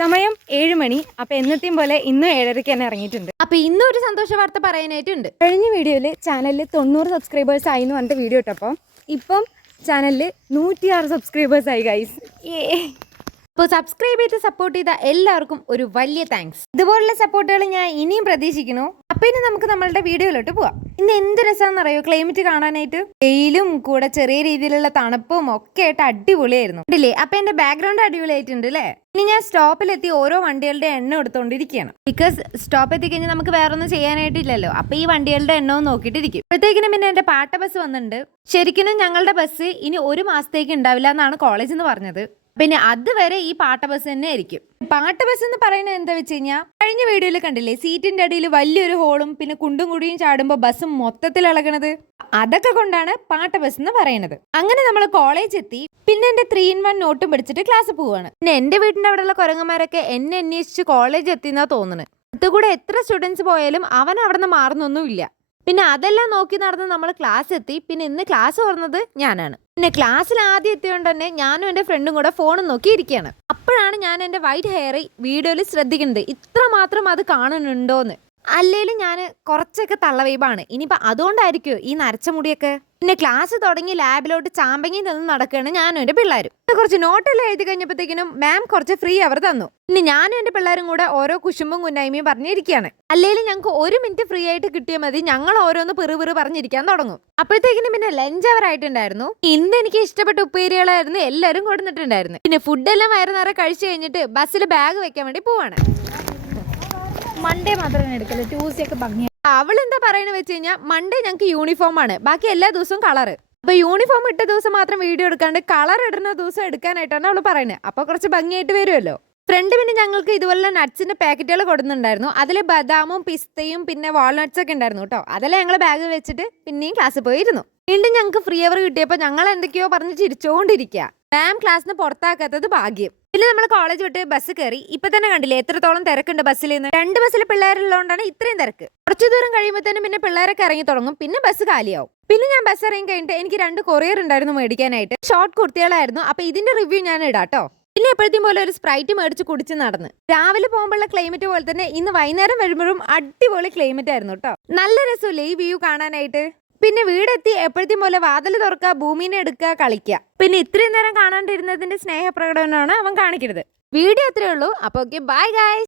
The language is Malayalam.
സമയം 7 മണി. അപ്പോൾ എന്നത്തെയും പോലെ ഇന്ന് 7:30 തന്നെ ഇറങ്ങിയിട്ടുണ്ട്. അപ്പോൾ ഇന്നൊരു സന്തോഷ വാർത്ത പറയാനായിട്ടുണ്ട്. കഴിഞ്ഞ വീഡിയോയിൽ ചാനലിൽ 90 സബ്സ്ക്രൈബേഴ്സ് ആയി എന്ന് പറഞ്ഞിട്ട് വീഡിയോ ഇട്ടപ്പോൾ ഇപ്പം ചാനലിൽ 106 സബ്സ്ക്രൈബേഴ്സ് ആയി ഗൈസ്. അപ്പോൾ സബ്സ്ക്രൈബ് ചെയ്ത് സപ്പോർട്ട് ചെയ്ത എല്ലാവർക്കും ഒരു വലിയ താങ്ക്സ്. ഇതുപോലുള്ള സപ്പോർട്ടുകൾ ഞാൻ ഇനിയും പ്രതീക്ഷിക്കുന്നു. അപ്പോൾ ഇനി നമുക്ക് നമ്മളുടെ വീഡിയോയിലോട്ട് പോവാം. ഇന്ന് എന്ത് രസമാണെന്നറിയോ ക്ലൈമറ്റ് കാണാനായിട്ട്. വെയിലും കൂടെ ചെറിയ രീതിയിലുള്ള തണുപ്പും ഒക്കെ ആയിട്ട് അടിപൊളിയായിരുന്നു ഇല്ലേ. അപ്പോൾ എൻ്റെ ബാക്ക്ഗ്രൗണ്ട് അടിപൊളിയായിട്ടുണ്ട് അല്ലേ. ഇനി ഞാൻ സ്റ്റോപ്പിലെത്തി ഓരോ വണ്ടികളുടെ എണ്ണം എടുത്തുകൊണ്ടിരിക്കുകയാണ്. ബിക്കോസ് സ്റ്റോപ്പ് എത്തിക്കഴിഞ്ഞാൽ നമുക്ക് വേറെ ഒന്നും ചെയ്യാനായിട്ടില്ലല്ലോ. അപ്പോൾ ഈ വണ്ടികളുടെ എണ്ണവും നോക്കിയിട്ടിരിക്കും. അപ്പോഴത്തേക്കിനും പിന്നെ എൻ്റെ പാട്ട ബസ് വന്നിട്ടുണ്ട്. ശരിക്കും ഞങ്ങളുടെ ബസ് ഇനി 1 മാസത്തേക്ക് ഉണ്ടാവില്ല എന്നാണ് കോളേജിൽ നിന്ന് പറഞ്ഞത്. പിന്നെ അതുവരെ ഈ പാട്ട ബസ് തന്നെ ആയിരിക്കും. പാട്ട ബസ് എന്ന് പറയുന്നത് എന്താ വെച്ച് കഴിഞ്ഞാൽ കഴിഞ്ഞ വീഡിയോയിൽ കണ്ടില്ലേ, സീറ്റിന്റെ അടിയിൽ വലിയൊരു ഹോളും പിന്നെ കുണ്ടും കുടിയും ചാടുമ്പോൾ ബസ് മൊത്തത്തിൽ ഇളകണത്. അതൊക്കെ കൊണ്ടാണ് പാട്ട ബസ് എന്ന് പറയുന്നത്. അങ്ങനെ നമ്മൾ കോളേജ് എത്തി. പിന്നെ എന്റെ 3-in-1 നോട്ടും പിടിച്ചിട്ട് ക്ലാസ് പോവാണ്. പിന്നെ എന്റെ വീടിന്റെ അവിടെയുള്ള കുരങ്ങന്മാരൊക്കെ എന്നെ അന്വേഷിച്ച് കോളേജ് എത്തിന്നാ തോന്നുന്നത്. അതുകൂടെ എത്ര സ്റ്റുഡൻസ് പോയാലും അവൻ അവിടെ നിന്ന് മാറുന്നൊന്നുമില്ല. പിന്നെ അതെല്ലാം നോക്കി നടന്ന് നമ്മൾ ക്ലാസ് എത്തി. പിന്നെ ഇന്ന് ക്ലാസ് പറഞ്ഞത് ഞാനാണ്. പിന്നെ ക്ലാസ്സിൽ ആദ്യം എത്തിയോണ്ട് തന്നെ ഞാനും എൻ്റെ ഫ്രണ്ടും കൂടെ ഫോണും നോക്കി ഇരിക്കുകയാണ്. അപ്പോഴാണ് ഞാൻ എൻ്റെ വൈറ്റ് ഹെയർ വീഡിയോയിൽ ശ്രദ്ധിക്കുന്നത്. ഇത്ര മാത്രം അത് കാണുന്നുണ്ടോന്ന്. അല്ലേലും ഞാൻ കുറച്ചൊക്കെ തള്ളവൈബാണ്. ഇനിയിപ്പോൾ അതുകൊണ്ടായിരിക്കുമോ ഈ നരച്ച മുടിയൊക്കെ. പിന്നെ ക്ലാസ് തുടങ്ങി ലാബിലോട്ട് ചാമ്പങ്ങി നിന്ന് നടക്കുകയാണ് ഞാനും എൻ്റെ പിള്ളേരും. കുറച്ച് നോട്ടെല്ലാം എഴുതി കഴിഞ്ഞപ്പോഴത്തേക്കിനും മാം കുറച്ച് ഫ്രീ അവർ തന്നു. പിന്നെ ഞാനും എൻ്റെ പിള്ളേരും കൂടെ ഓരോ കുശുമ്പും കുന്നായ്മയും പറഞ്ഞിരിക്കുകയാണ്. അല്ലെങ്കിലും ഞങ്ങൾക്ക് 1 മിനിറ്റ് ഫ്രീ ആയിട്ട് കിട്ടിയാൽ മതി, ഞങ്ങൾ ഓരോന്ന് പിറു പറഞ്ഞിരിക്കാൻ തുടങ്ങും. അപ്പോഴത്തേക്കിനും പിന്നെ ലഞ്ച് അവർ ആയിട്ടുണ്ടായിരുന്നു. ഇന്ന് എനിക്ക് ഇഷ്ടപ്പെട്ട ഉപ്പേരികളായിരുന്നു എല്ലാവരും കൊടുത്തിട്ടുണ്ടായിരുന്നു. പിന്നെ ഫുഡെല്ലാം വയറ് നിറയെ കഴിച്ചു കഴിഞ്ഞിട്ട് ബസ്സിൽ ബാഗ് വെക്കാൻ വേണ്ടി പോവാണ്. മൺഡേ മാത്രമേ എടുക്കല്ലോ, ട്യൂസ്ഡേ ഒക്കെ ഭംഗി. അവൾ എന്താ പറയുന്നത് വെച്ച് കഴിഞ്ഞാൽ മൺഡേ ഞങ്ങൾക്ക് യൂണിഫോം ആണ്, ബാക്കി എല്ലാ ദിവസവും കളറ്. അപ്പൊ യൂണിഫോം ഇട്ട ദിവസം മാത്രം വീഡിയോ എടുക്കാണ്ട് കളർ ഇടുന്ന ദിവസം എടുക്കാനായിട്ടാണ് അവള് പറയുന്നത്. അപ്പൊ കുറച്ച് ഭംഗിയായിട്ട് വരുമല്ലോ. ഫ്രണ്ട് പിന്നെ ഞങ്ങൾക്ക് ഇതുപോലെ നട്ട്സിന്റെ പാക്കറ്റുകൾ കൊടുക്കുന്നുണ്ടായിരുന്നു. അതിൽ ബദാമും പിസ്തയും പിന്നെ വാൾനട്ട്സ് ഒക്കെ ഉണ്ടായിരുന്നു കേട്ടോ. അതെല്ലാം ഞങ്ങൾ ബാഗ് വെച്ചിട്ട് പിന്നെയും ക്ലാസ്സിൽ പോയിരുന്നു. വീണ്ടും ഞങ്ങൾക്ക് ഫ്രീ അവർ കിട്ടിയപ്പോൾ ഞങ്ങൾ എന്തൊക്കെയോ പറഞ്ഞ് ചിരിച്ചോണ്ടിരിക്കുക. മാം ക്ലാസ്സിന് പുറത്താക്കാത്തത് ഭാഗ്യം. പിന്നെ നമ്മൾ കോളേജ് വിട്ട് ബസ് കയറി. ഇപ്പൊ തന്നെ കണ്ടില്ലേ എത്രത്തോളം തിരക്കുണ്ട് ബസ്സിൽ നിന്ന്. 2 ബസ്സിൽ പിള്ളേരുള്ളതുകൊണ്ടാണ് ഇത്രയും തിരക്ക്. കുറച്ചു ദൂരം കഴിയുമ്പോഴത്തേനും പിന്നെ പിള്ളേരൊക്കെ ഇറങ്ങി തുടങ്ങും. പിന്നെ ബസ് കാലിയാവും. പിന്നെ ഞാൻ ബസ് ഇറങ്ങി കഴിഞ്ഞിട്ട് എനിക്ക് 2 കൊറിയർ ഉണ്ടായിരുന്നു മേടിക്കാനായിട്ട്. ഷോർട്ട് കുർത്തികളായിരുന്നു. അപ്പൊ ഇതിന്റെ റിവ്യൂ ഞാൻ ഇടാട്ടോ. പിന്നെ എപ്പോഴത്തെയും പോലെ ഒരു സ്പ്രൈറ്റ് മേടിച്ച് കുടിച്ച് നടന്ന്. രാവിലെ പോകുമ്പോഴുള്ള ക്ലൈമറ്റ് പോലെ തന്നെ ഇന്ന് വൈകുന്നേരം വരുമ്പോഴും അടിപൊളി ക്ലൈമറ്റ് ആയിരുന്നു കേട്ടോ. നല്ല രസമില്ലേ ഈ വ്യൂ കാണാനായിട്ട്. പിന്നെ വീടെത്തി എപ്പോഴത്തെയും പോലെ വാതിൽ തുറക്കുക, ഭൂമിനെ എടുക്കുക, കളിക്കുക. പിന്നെ ഇത്രയും നേരം കാണാണ്ടിരുന്നതിന്റെ സ്നേഹപ്രകടനമാണ് അവൻ കാണിക്കരുത്. വീഡിയോ അത്രേ ഉള്ളൂ. അപ്പോൾ ഓക്കെ, ബൈ ഗൈസ്.